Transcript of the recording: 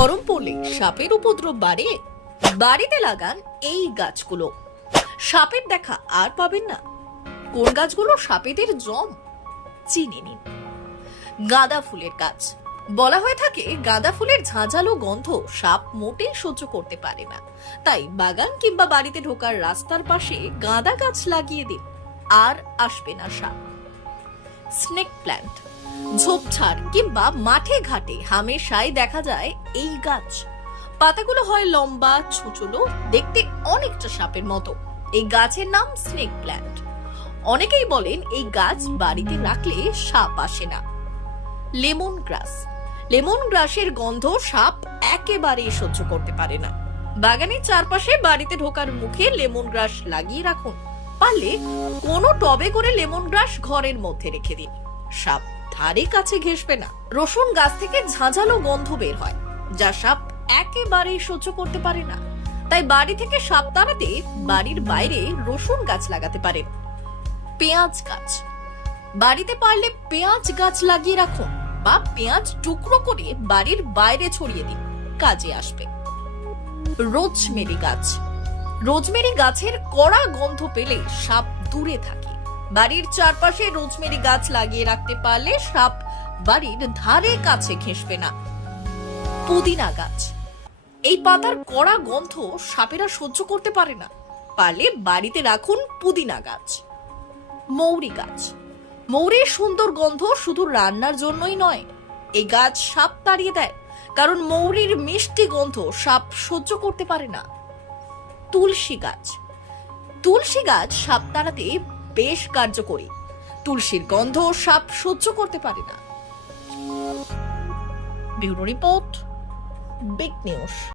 গরম পড়লে সাপের উপদ্রব বাড়ে। বাড়িতে লাগান এই গাছগুলো, সাপের দেখা আর পাবেন না। কোন গাছগুলো সাপেদের জম চিনে নিন। গাঁদা ফুলের গাছ। বলা হয়ে থাকে গাঁদা ফুলের ঝাঁঝালো গন্ধ সাপ মোটেই সহ্য করতে পারে না, তাই বাগান কিংবা বাড়িতে ঢোকার রাস্তার পাশে গাঁদা গাছ লাগিয়ে দিন, আর আসবে না সাপ। Snake plant. ঝোপঝাড় কিংবা মাঠে ঘাটে হামেশাই দেখা যায় এই গাছ। পাতাগুলো হয় লম্বা, ছোচলো, দেখতে অনেকটা সাপের মতো। এই গাছের নাম স্নেক প্ল্যান্ট। অনেকেই বলেন এই গাছ বাড়িতে রাখলে সাপ আসে না। লেমন গ্রাস। লেমন গ্রাসের গন্ধ সাপ একেবারেই সহ্য করতে পারে না। বাগানের চারপাশে বাড়িতে ঢোকার মুখে লেমন গ্রাস লাগিয়ে রাখুন। পারলে কোনো টবে করে লেমন গ্রাস ঘরের মধ্যে রেখে দিন, সাপ ধারে কাছে ঘেঁষবে না। রসুন গাছ থেকে ঝাঁঝালো গন্ধ বের হয়, যা সাপ একেবারেই সহ্য করতে পারে না। তাই বাড়ি থেকে সাপ তাড়াতে বাড়ির বাইরে রসুন গাছ লাগাতে পারেন। পেঁয়াজ গাছ। বাড়িতে পারলে পেঁয়াজ গাছ লাগিয়ে রাখুন বা পেঁয়াজ টুকরো করে বাড়ির বাইরে ছড়িয়ে দিন, কাজে আসবে। রোজমেরি গাছ। রোজমেরি গাছের কড়া গন্ধ পেলে সাপ দূরে থাকে। বাড়ির চারপাশে রোজমেরি গাছ লাগিয়ে রাখতে পারলে সাপ বাড়ির ধারে কাছে ঘেঁষবে না। পুদিনা গাছ। এই পাতার কড়া গন্ধ সাপেরা সহ্য করতে পারে না, পারলে বাড়িতে রাখুন পুদিনা গাছ। মৌরি গাছ। মৌরির সুন্দর গন্ধ শুধু রান্নার জন্যই নয়, এই গাছ সাপ তাড়িয়ে দেয়, কারণ মৌরির মিষ্টি গন্ধ সাপ সহ্য করতে পারে না। তুলসী গাছ। তুলসী গাছ সাপ তাড়াতে বেশ কার্যকরী। তুলসীর গন্ধ সাপ সহ্য করতে পারে না। Bureau report, big news.